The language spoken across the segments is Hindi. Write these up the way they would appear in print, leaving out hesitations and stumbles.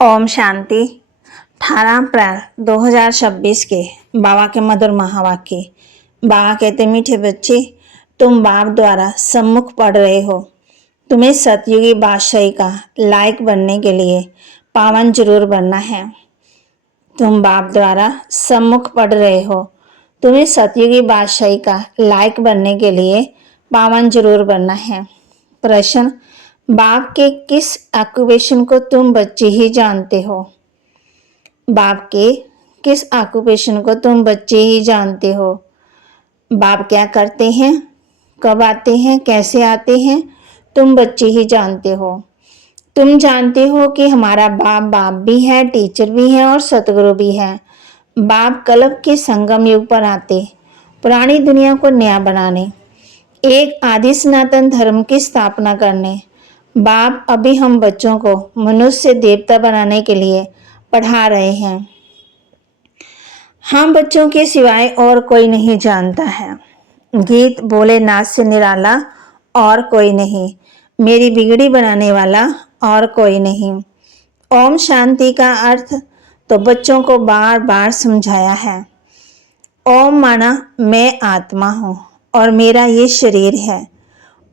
ओम शांति। 18 अप्रैल 2026 के बाबा के मधुर महावाक्य। बाबा कहते, मीठे बच्चे, तुम बाप द्वारा सम्मुख पढ़ रहे हो। तुम्हें सतयुगी बादशाही का लायक बनने के लिए पावन जरूर बनना है। तुम बाप द्वारा सम्मुख पढ़ रहे हो। तुम्हें सतयुगी बादशाही का लायक बनने के लिए पावन जरूर बनना है। प्रश्न, बाप के किस ऑक्यूपेशन को तुम बच्चे ही जानते हो? बाप के किस ऑक्यूपेशन को तुम बच्चे ही जानते हो? बाप क्या करते हैं, कब आते हैं, कैसे आते हैं, तुम बच्चे ही जानते हो। तुम जानते हो कि हमारा बाप बाप भी है, टीचर भी है और सतगुरु भी है। बाप कलप के संगम युग पर आते, पुरानी दुनिया को नया बनाने, एक आदि सनातन धर्म की स्थापना करने। बाप अभी हम बच्चों को मनुष्य से देवता बनाने के लिए पढ़ा रहे हैं। हम बच्चों के सिवाय और कोई नहीं जानता है। गीत बोले नाच से निराला और कोई नहीं, मेरी बिगड़ी बनाने वाला और कोई नहीं। ओम शांति का अर्थ तो बच्चों को बार बार समझाया है। ओम माना मैं आत्मा हूँ और मेरा ये शरीर है।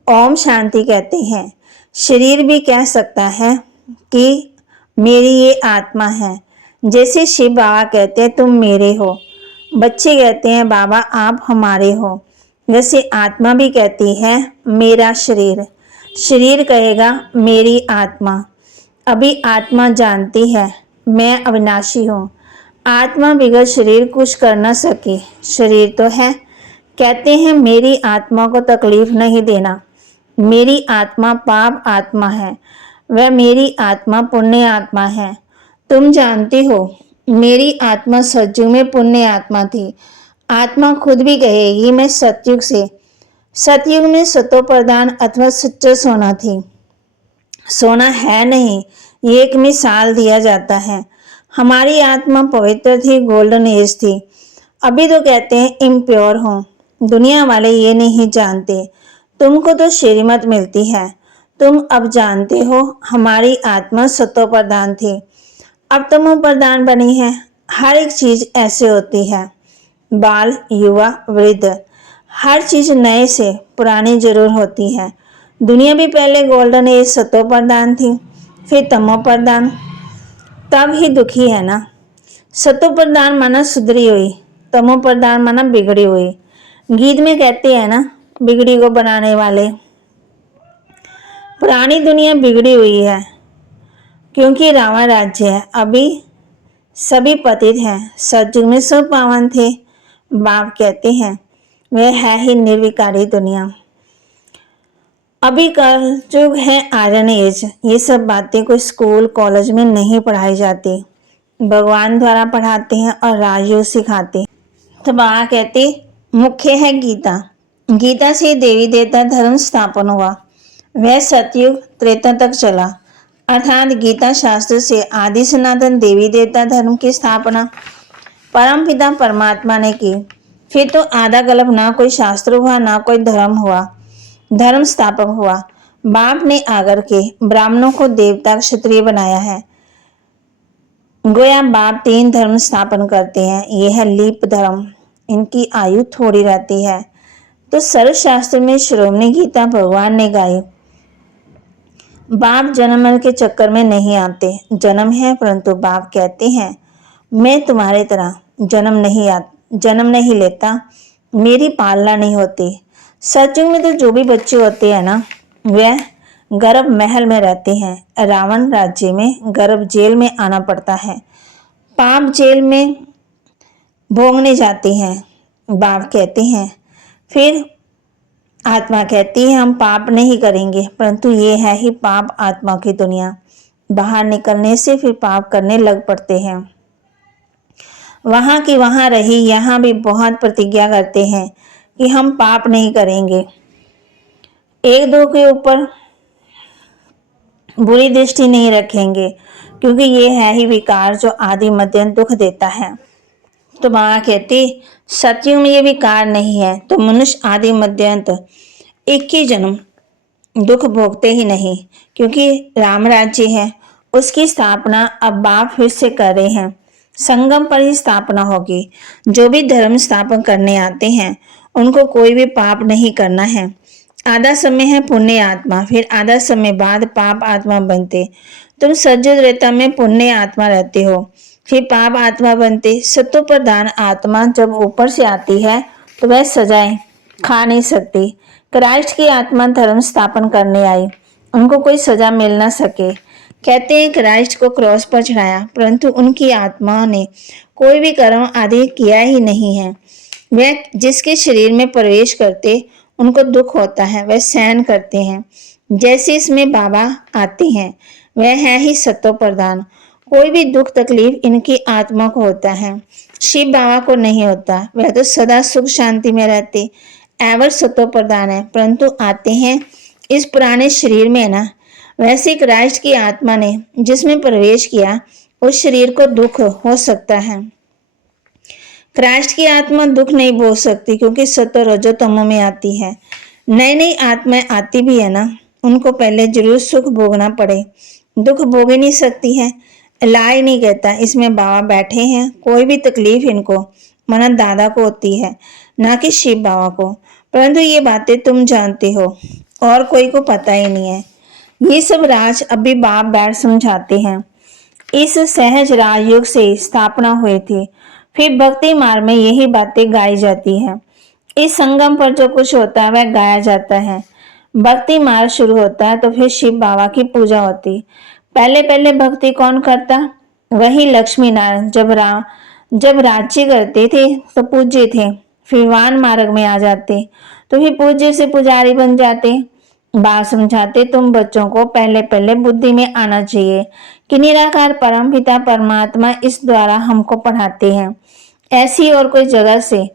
ओम शांति कहते हैं, शरीर भी कह सकता है कि मेरी ये आत्मा है। जैसे शिव बाबा कहते हैं तुम मेरे हो, बच्चे कहते हैं बाबा आप हमारे हो। वैसे आत्मा भी कहती है मेरा शरीर, शरीर कहेगा मेरी आत्मा। अभी आत्मा जानती है मैं अविनाशी हूँ। आत्मा बिगड़ शरीर कुछ कर न सके, शरीर तो है। कहते हैं मेरी आत्मा को तकलीफ नहीं देना। मेरी आत्मा पाप आत्मा है, वह मेरी आत्मा पुण्य आत्मा है। तुम जानते हो मेरी आत्मा सतयुग में पुण्य आत्मा थी। आत्मा खुद भी कहेगी मैं सतयुग से, सतयुग में सतो प्रदान अथवा सच्चा सोना थी। सोना है नहीं, ये एक मिसाल दिया जाता है। हमारी आत्मा पवित्र थी, गोल्डन एज थी। अभी तो कहते हैं इम्प्योर हो। दुनिया वाले ये नहीं जानते। तुमको तो श्रीमत मिलती है, तुम अब जानते हो हमारी आत्मा सतो प्रधान थी, अब तमो प्रधान बनी है। हर एक चीज ऐसे होती है, बाल, युवा, वृद्ध, हर चीज नए से पुरानी जरूर होती है। दुनिया भी पहले गोल्डन एज सतो प्रधान थी, फिर तमो प्रधान, तब ही दुखी है ना। सतो प्रधान माना सुधरी हुई, तमो प्रधान माना बिगड़ी हुई। गीत में कहते हैं ना, बिगड़ी को बनाने वाले। पुरानी दुनिया बिगड़ी हुई है क्योंकि रावण राज्य है। अभी सभी पतित हैं, सतयुग में सब पावन थे। बाप कहते हैं वह है ही निर्विकारी दुनिया। अभी कलयुग है आयरन एज। ये सब बातें कोई स्कूल कॉलेज में नहीं पढ़ाई जाती, भगवान द्वारा पढ़ाते हैं और राजयोग सिखाते हैं। तो बाबा कहते मुख्य है गीता। गीता से देवी देवता धर्म स्थापन हुआ। वह सतयुग त्रेता तक चला, अर्थात गीता शास्त्र से आदि सनातन देवी देवता धर्म की स्थापना परम पिता परमात्मा ने की। फिर तो आधा गलप, ना कोई शास्त्र हुआ ना कोई धर्म हुआ, धर्म स्थापक हुआ। बाप ने आकर के ब्राह्मणों को देवता क्षत्रिय बनाया है। गोया बाप 3 धर्म स्थापन करते हैं। यह है लीप धर्म, इनकी आयु थोड़ी रहती है। तो सर्वशास्त्र में श्रोमणी गीता भगवान ने गाई। बाप जन्म मरण के चक्कर में नहीं आते। जन्म है परंतु बाप कहते हैं मैं तुम्हारे तरह जन्म नहीं लेता, मेरी पालना नहीं होती। सचयुग में तो जो भी बच्चे होते हैं ना, वह गर्भ महल में रहते हैं। रावण राज्य में गर्भ जेल में आना पड़ता है, पाप जेल में भोगने जाते हैं। बाप कहते हैं फिर आत्मा कहती है हम पाप नहीं करेंगे, परंतु ये है ही पाप आत्मा की दुनिया। बाहर निकलने से फिर पाप करने लग पड़ते हैं। वहां की वहां रही, यहाँ भी बहुत प्रतिज्ञा करते हैं कि हम पाप नहीं करेंगे, एक दो के ऊपर बुरी दृष्टि नहीं रखेंगे, क्योंकि ये है ही विकार जो आदि मध्य दुख देता है। तो माँ कहती सतयुग में ये विकार नहीं है, तो मनुष्य आदि मध्यांत एक ही जन्म दुख भोगते ही नहीं, क्योंकि राम राज्य है उसकी स्थापना अब बाप फिर से कर रहे हैं। संगम पर ही स्थापना होगी। जो भी धर्म स्थापन करने आते हैं उनको कोई भी पाप नहीं करना है। आधा समय है पुण्य आत्मा, फिर आधा समय बाद पाप आत्मा बनते। तुम सज्जन रेता में पुण्य आत्मा रहते हो, फिर पाप आत्मा बनते। सत्व प्रधान आत्मा जब ऊपर से आती है तो वह सजाएं खा नहीं सकती। क्राइस्ट की आत्मा धर्म स्थापन करने आई, उनको कोई सजा मिल ना सके। कहते हैं क्राइस्ट को क्रॉस पर चढ़ाया, परंतु उनकी आत्मा ने कोई भी कर्म आदि किया ही नहीं है। वह जिसके शरीर में प्रवेश करते उनको दुख होता है, वह सहन करते हैं। जैसे इसमें बाबा आते हैं, वह है ही सत्व प्रधान। कोई भी दुख तकलीफ इनकी आत्मा को होता है, शिव बाबा को नहीं होता। वह तो सदा सुख शांति में रहते, एवर सत्व प्रधान है, परंतु आते हैं इस पुराने शरीर में ना। वैसे क्राइस्ट की आत्मा ने जिसमें प्रवेश किया उस शरीर को दुख हो सकता है। क्राइस्ट की आत्मा दुख नहीं भोग सकती क्योंकि सत्व रजो तमो में आती है। नई नई आत्माएं आती भी है ना, उनको पहले जरूर सुख भोगना पड़े, दुख भोग ही नहीं सकती है। ला ही नहीं कहता इसमें बाबा बैठे हैं, कोई भी तकलीफ इनको मना दादा को होती है, ना कि शिव बाबा को। परंतु ये बातें तुम जानते हो और कोई को पता ही नहीं है। ये सब राज अभी बाप बैठ समझाते हैं। इस सहज राजयोग से स्थापना हुई थी, फिर भक्ति मार्ग में यही बातें गाई जाती है। इस संगम पर जो कुछ होता है वह गाया जाता है। भक्ति मार्ग शुरू होता है तो फिर शिव बाबा की पूजा होती। पहले पहले भक्ति कौन करता? वही लक्ष्मी नारायण। जब राज्य करते थे तो पूज्य थे, फिर वान मार्ग में आ जाते तो फिर पूज्य से पुजारी बन जाते। बात समझाते तुम बच्चों को पहले पहले बुद्धि में आना चाहिए कि निराकार परम पिता परमात्मा इस द्वारा हमको पढ़ाते हैं। ऐसी और कोई जगह से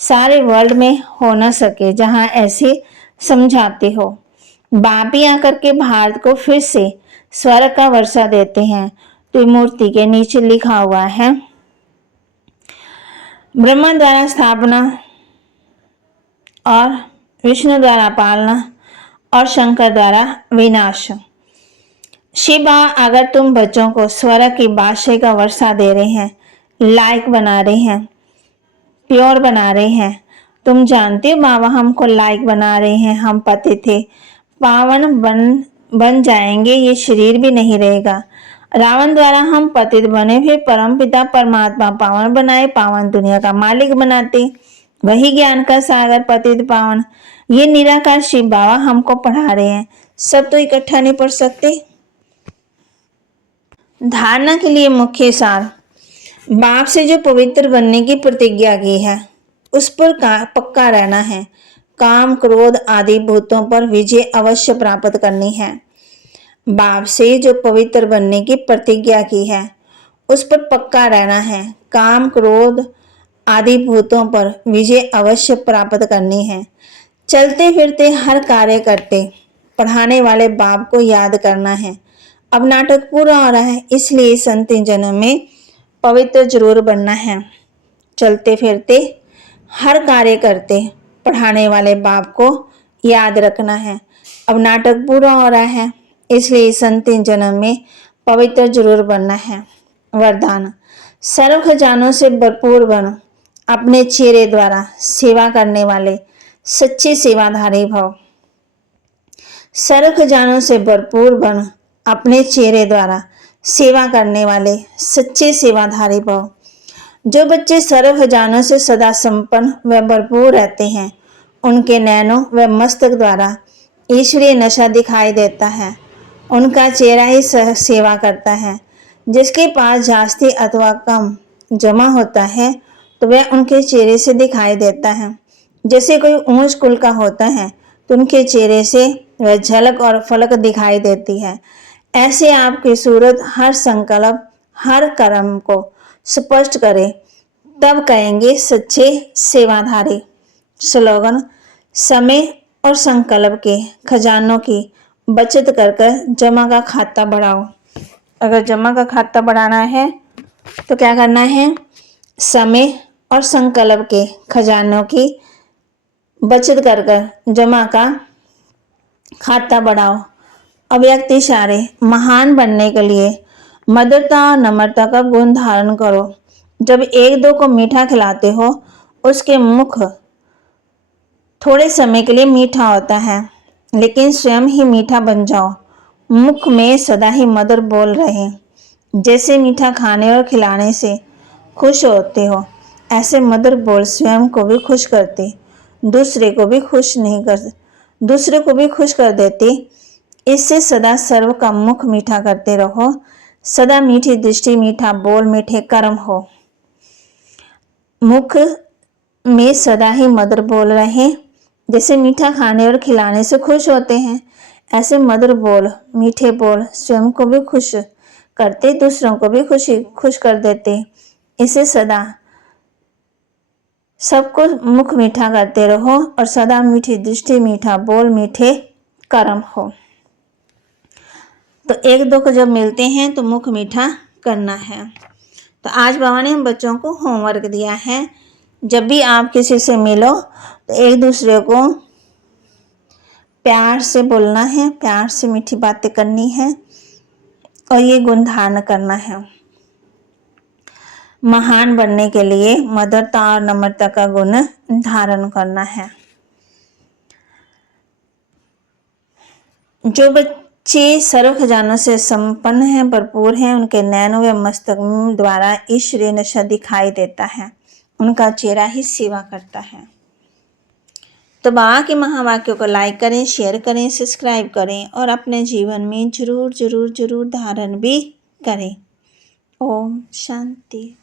सारे वर्ल्ड में हो न सके जहां ऐसे समझाते हो। बाप ही आकर के भारत को फिर से स्वर्ग का वर्षा देते हैं। तो मूर्ति के नीचे लिखा हुआ है, ब्रह्मा द्वारा स्थापना और विष्णु द्वारा पालना और शंकर द्वारा विनाश। शिवा, अगर तुम बच्चों को स्वर्ग की बादशाही का वर्षा दे रहे हैं, लायक बना रहे हैं, प्योर बना रहे हैं, तुम जानते हो बाबा हमको लायक बना रहे हैं। हम पति थे, पावन बन जाएंगे, ये शरीर भी नहीं रहेगा। रावण द्वारा हम पतित बने, फिर परम पिता परमात्मा पावन बनाए, पावन दुनिया का मालिक बनाते। वही ज्ञान का सागर पतित पावन, ये निराकार शिव बाबा हमको पढ़ा रहे हैं। सब तो इकट्ठा नहीं पढ़ सकते। धारणा के लिए मुख्य सार, बाप से जो पवित्र बनने की प्रतिज्ञा की है उस पर पक्का रहना है। काम क्रोध आदि भूतों पर विजय अवश्य प्राप्त करनी है। बाप से जो पवित्र बनने की प्रतिज्ञा की है उस पर पक्का रहना है। काम क्रोध आदि भूतों पर विजय अवश्य प्राप्त करनी है। चलते फिरते हर कार्य करते पढ़ाने वाले बाप को याद करना है। अब नाटक पूरा हो रहा है, इसलिए इस अंतिम जन्म में पवित्र जरूर बनना है। चलते फिरते हर कार्य करते पढ़ाने वाले बाप को याद रखना है। अब नाटक पूरा हो रहा है, इसलिए इस अंतिम जन्म में पवित्र जरूर बनना है। वरदान, सर्व खजानों से भरपूर बनो, अपने चेहरे द्वारा सेवा करने वाले सच्चे सेवाधारी भव। सर्व खजानों से भरपूर बनो, अपने चेहरे द्वारा सेवा करने वाले सच्चे सेवाधारी भव। जो बच्चे सर्व खजानों से सदा संपन्न व भरपूर रहते हैं, उनके नैनों व मस्तक द्वारा ईश्वरीय नशा दिखाई देता है। उनका चेहरा ही सेवा करता है। जिसके पास जास्ती अथवा कम जमा होता है तो वह उनके चेहरे से दिखाई देता है। जैसे कोई ऊंच कुल का होता है तो उनके चेहरे से वह झलक और फलक दिखाई देती है। ऐसे आपकी सूरत हर संकल्प हर कर्म को स्पष्ट करे, तब कहेंगे सच्चे सेवाधारी। स्लोगन, समय और संकल्प के खजानों की बचत कर कर जमा का खाता बढ़ाओ। अगर जमा का खाता बढ़ाना है तो क्या करना है? समय और संकल्प के खजानों की बचत कर कर जमा का खाता बढ़ाओ। अव्यक्त इशारे, महान बनने के लिए मधुरता और नम्रता का गुण धारण करो। जब एक दो को मीठा खिलाते हो, उसके मुख थोड़े समय के लिए मीठा होता है, लेकिन स्वयं ही मीठा बन जाओ। मुख में सदा ही मधुर बोल रहे। जैसे मीठा खाने और खिलाने से खुश होते हो, ऐसे मधुर बोल स्वयं को भी खुश करते, दूसरे को भी खुश कर देते। इससे सदा सर्व का मुख मीठा करते रहो। सदा मीठी दृष्टि, मीठा बोल, मीठे कर्म हो। मुख में सदा ही मधुर बोल रहे। जैसे मीठा खाने और खिलाने से खुश होते हैं, ऐसे मधुर बोल, मीठे बोल स्वयं को भी खुश करते, दूसरों को भी खुश कर देते। इसे सदा सबको मुख मीठा करते रहो और सदा मीठी दृष्टि, मीठा बोल, मीठे कर्म हो। तो एक दो को जब मिलते हैं तो मुख मीठा करना है। तो आज बाबा ने हम बच्चों को होमवर्क दिया है, जब भी आप किसी से मिलो तो एक दूसरे को प्यार से बोलना है, प्यार से मीठी बातें करनी है और ये गुण धारण करना है। महान बनने के लिए मधुरता और नम्रता का गुण धारण करना है। जो बच्चे सर्व खजानों से संपन्न हैं, भरपूर हैं, उनके नैनों व मस्तक द्वारा ईश्वरीय नशा दिखाई देता है। उनका चेहरा ही सेवा करता है। तो बाबा के महावाक्यों को लाइक करें, शेयर करें, सब्सक्राइब करें और अपने जीवन में जरूर जरूर जरूर धारण भी करें। ओम शांति।